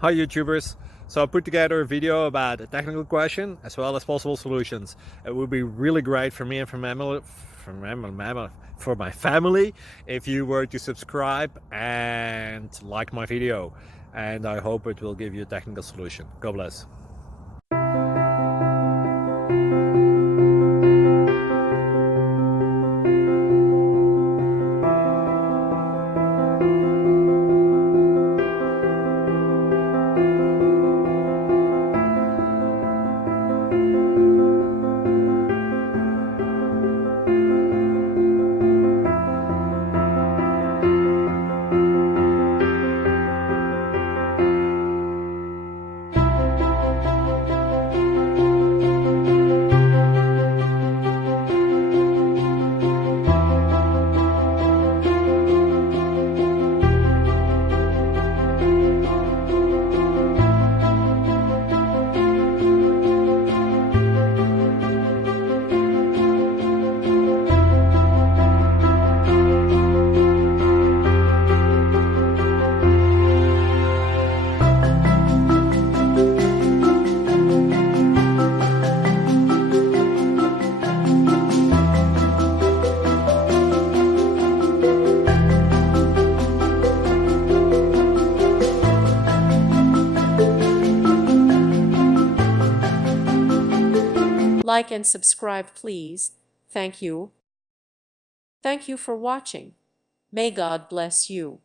Hi YouTubers! So I put together a video about a technical question as well as possible solutions. It would be really great for me and for my family if you were to subscribe and like my video, and I hope it will give you a technical solution. God bless. Like and subscribe, please. Thank you. Thank you for watching. May God bless you.